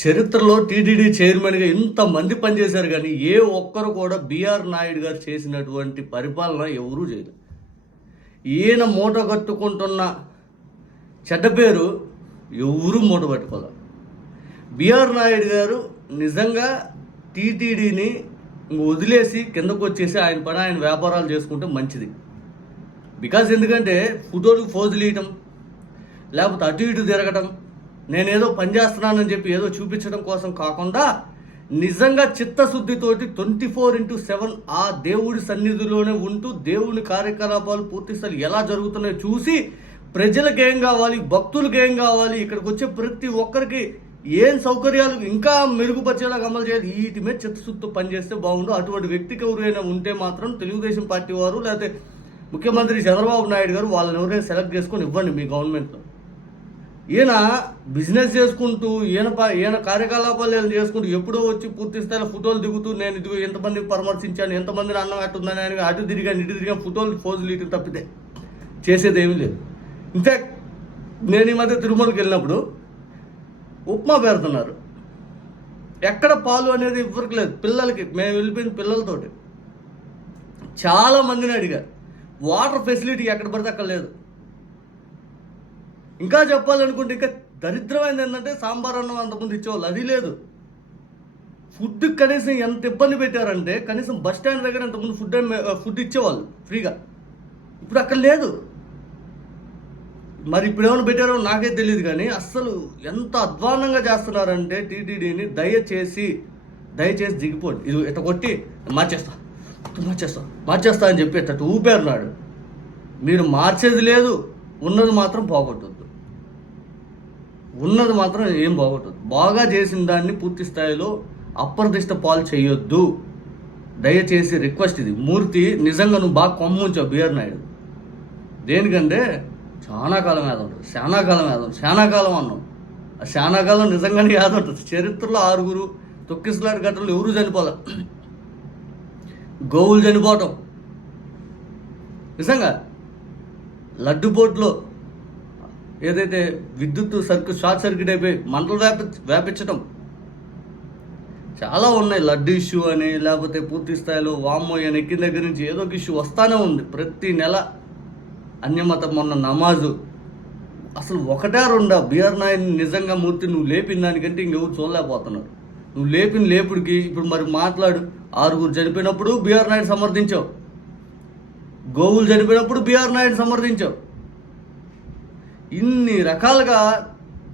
చరిత్రలో టీటీడీ చైర్మన్గా ఇంతమంది పనిచేశారు కానీ ఏ ఒక్కరు కూడా బీఆర్ నాయుడు గారు చేసినటువంటి పరిపాలన ఎవరూ చేయలేదు. ఈయన మూట కట్టుకుంటున్న చెడ్డ పేరు ఎవరూ మూట పట్టుకోలేదు. బీఆర్ నాయుడు గారు నిజంగా టీటీడీని వదిలేసి కిందకు వచ్చేసి ఆయన పని ఆయన వ్యాపారాలు చేసుకుంటే మంచిది. బికాజ్ ఎందుకంటే ఫోటోలకు ఫోజులు ఇయటం లేకపోతే అటు ఇటు తిరగటం నేనేదో పని చేస్తున్నానని చెప్పి ఏదో చూపించడం కోసం కాకుండా నిజంగా చిత్తశుద్ధితోటి ట్వంటీ ఫోర్ ఇంటూ సెవెన్ ఆ దేవుడి సన్నిధిలోనే ఉంటూ దేవుని కార్యకలాపాలు పూర్తి స్థాయి ఎలా జరుగుతున్నాయో చూసి ప్రజలకు ఏం కావాలి భక్తులకు ఏం కావాలి ఇక్కడికి వచ్చే ప్రతి ఒక్కరికి ఏం సౌకర్యాలు ఇంకా మెరుగుపరిచేలాగా అమలు చేయాలి వీటి మీద చిత్తశుద్ధితో పనిచేస్తే బాగుండు. అటువంటి వ్యక్తికి ఎవరైనా ఉంటే మాత్రం తెలుగుదేశం పార్టీ వారు లేకపోతే ముఖ్యమంత్రి చంద్రబాబు నాయుడు గారు వాళ్ళని ఎవరైనా సెలెక్ట్ చేసుకొని ఇవ్వండి మీ గవర్నమెంట్లో. ఈయన బిజినెస్ చేసుకుంటూ ఈయన ఈయన కార్యకలాపాలు ఈయన చేసుకుంటూ ఎప్పుడో వచ్చి పూర్తి స్థాయిలో ఫోటోలు దిగుతూ నేను ఇదిగో ఎంతమందిని పరామర్శించాను ఎంతమందిని అన్నం అట్టుందని ఆయన అటు తిరిగాను ఇటు తిరిగాను ఫోటోలు ఫోజులు ఇటు తప్పితే చేసేది ఏమీ లేదు ఇన్ఫ్యాక్ట్ నేను ఈ మధ్య తిరుమలకి వెళ్ళినప్పుడు ఉప్మా పెడుతున్నారు. ఎక్కడ పాలు అనేది ఇవ్వరికి లేదు. పిల్లలకి మేము వెళ్ళిపోయిన పిల్లలతోటి. చాలా మందిని అడిగా వాటర్ ఫెసిలిటీ ఎక్కడ పడితే అక్కడ లేదు. ఇంకా చెప్పాలనుకుంటే ఇంకా దరిద్రమైనది ఏంటంటే సాంబార్ అన్నం అంతకుముందు ఇచ్చేవాళ్ళు. అది లేదు. ఫుడ్ కనీసం ఎంత ఇబ్బంది పెట్టారంటే కనీసం బస్ స్టాండ్ దగ్గర ఇంతకుముందు ఫుడ్ ఫుడ్ ఇచ్చేవాళ్ళు ఫ్రీగా. ఇప్పుడు అక్కడ లేదు. మరి ఇప్పుడు ఏమైనా పెట్టారో నాకే తెలియదు కానీ అస్సలు ఎంత అధ్వానంగా చేస్తున్నారంటే టీటీడీని దయచేసి దయచేసి దిగిపోండి. ఇది ఇట్ట కొట్టి మార్చేస్తా. మార్చేస్తా. మార్చేస్తా అని చెప్పి ఇట్ట ఊపేరున్నాడు మీరు మార్చేది లేదు. ఉన్నది మాత్రం పోగొట్టద్దు. ఉన్నది మాత్రం ఏం బాగుంటుంది బాగా చేసిన దాన్ని పూర్తి స్థాయిలో అప్రదిష్ట పాలు చేయొద్దు. దయచేసి రిక్వెస్ట్ ఇది. మూర్తి నిజంగా నువ్వు బాగా కొమ్ముంచావు బిఆర్ నాయుడు. దేనికంటే చాలా కాలం యాద ఉంటుంది చాలా కాలం యాద చాలా కాలం అన్నాం. ఆ చాలా కాలం నిజంగానే యాద ఉంటుంది చరిత్రలో ఆరుగురు తొక్కిసలాడి ఘటనలు ఎవరు చనిపోలే? గోవులు చనిపోవటం. నిజంగా లడ్డుపోట్లో ఏదైతే విద్యుత్ సర్క్యూ షార్ట్ సర్క్యూట్ అయిపోయి మంటలు వ్యాపి వ్యాపించటం. చాలా ఉన్నాయి. లడ్డు ఇష్యూ అని లేకపోతే పూర్తి స్థాయిలో వామ్మో అని ఎక్కిన దగ్గర నుంచి ఏదో ఒక ఇష్యూ వస్తానే ఉంది. ప్రతి నెల అన్యమతం మొన్న నమాజు. అసలు ఒకటే రెండా? బిఆర్ నాయన్ నిజంగా మూర్తి నువ్వు లేపిన దానికంటే ఇంకెవరు చూడలేకపోతున్నారు. నువ్వు లేపిన లేపుడికి ఇప్పుడు మరి మాట్లాడు. ఆరుగురు చనిపోయినప్పుడు బిఆర్ నాయుడు సమర్థించావు. గోవులు చనిపోయినప్పుడు బిఆర్ నాయుడు సమర్థించావు. ఇన్ని రకాలుగా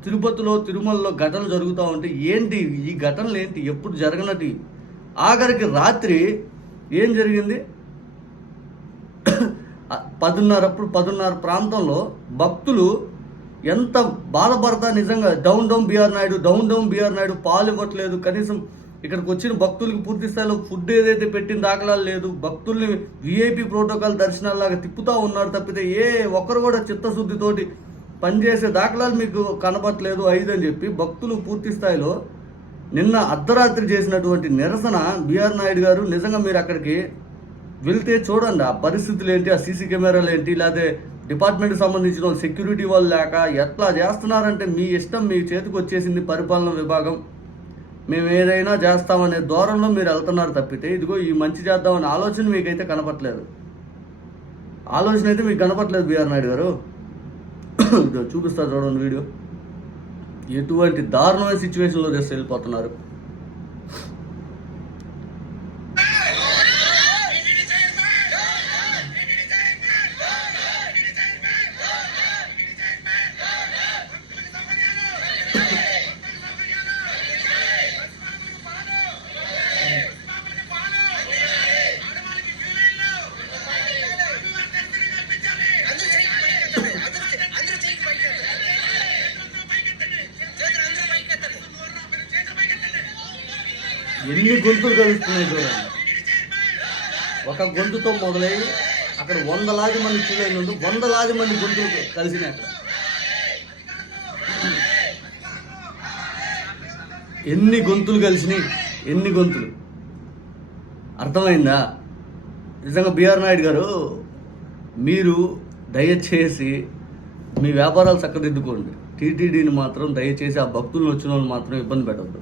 తిరుపతిలో తిరుమలలో ఘటనలు జరుగుతూ ఉంటే ఏంటి? ఈ ఘటనలు ఏంటి? ఎప్పుడు జరగనటి? ఆఖరికి రాత్రి ఏం జరిగింది? పదున్నరప్పుడు పదున్నర ప్రాంతంలో భక్తులు ఎంత బాధపడతా నిజంగా down down BR Naidu down down BR Naidu పాలు ఇవ్వట్లేదు కనీసం ఇక్కడికి వచ్చిన భక్తులకి పూర్తి స్థాయిలో ఫుడ్ ఏదైతే పెట్టిన దాఖలాలు లేదు భక్తుల్ని విఐపి ప్రోటోకాల్ దర్శనాల్లాగా తిప్పుతూ ఉన్నారు తప్పితే ఏ ఒక్కరు కూడా చిత్తశుద్ధితోటి పనిచేసే దాఖలాలు మీకు కనపట్లేదు ఐదు అని చెప్పి భక్తులు పూర్తి స్థాయిలో నిన్న అర్ధరాత్రి చేసినటువంటి నిరసన బీఆర్ నాయుడు గారు నిజంగా మీరు అక్కడికి వెళ్తే చూడండి ఆ పరిస్థితులు ఏంటి ఆ సీసీ కెమెరాలు ఏంటి లేకపోతే డిపార్ట్మెంట్కి సంబంధించిన వాళ్ళు సెక్యూరిటీ వాళ్ళు లేక ఎట్లా చేస్తున్నారంటే మీ ఇష్టం మీ చేతికి వచ్చేసింది పరిపాలన విభాగం. మేము ఏదైనా చేస్తామనే దూరంలో మీరు వెళ్తున్నారు తప్పితే ఇదిగో ఈ మంచి చేద్దామనే ఆలోచన మీకైతే కనపట్లేదు ఆలోచన అయితే మీకు కనపట్లేదు బీఆర్ నాయుడు గారు. చూపిస్తా చూడండి వీడియో. ఎటువంటి దారుణమైన సిచ్యువేషన్లో జస్ట్ వెళ్ళిపోతున్నారు. ఎన్ని గొంతులు కలుస్తున్నాయి చూడండి. ఒక గొంతుతో మొదలై అక్కడ వందలాది మంది పిల్లలు నుండి వందలాది మంది గొంతులు కలిసినాయి అక్కడ. ఎన్ని గొంతులు కలిసినాయి? ఎన్ని గొంతులు? అర్థమైందా? నిజంగా బిఆర్ నాయుడు గారు మీరు దయచేసి మీ వ్యాపారాలు చక్కదిద్దుకోండి. టీటీడీని మాత్రం దయచేసి ఆ భక్తులను వచ్చిన వాళ్ళు మాత్రం ఇబ్బంది పెట్టద్దు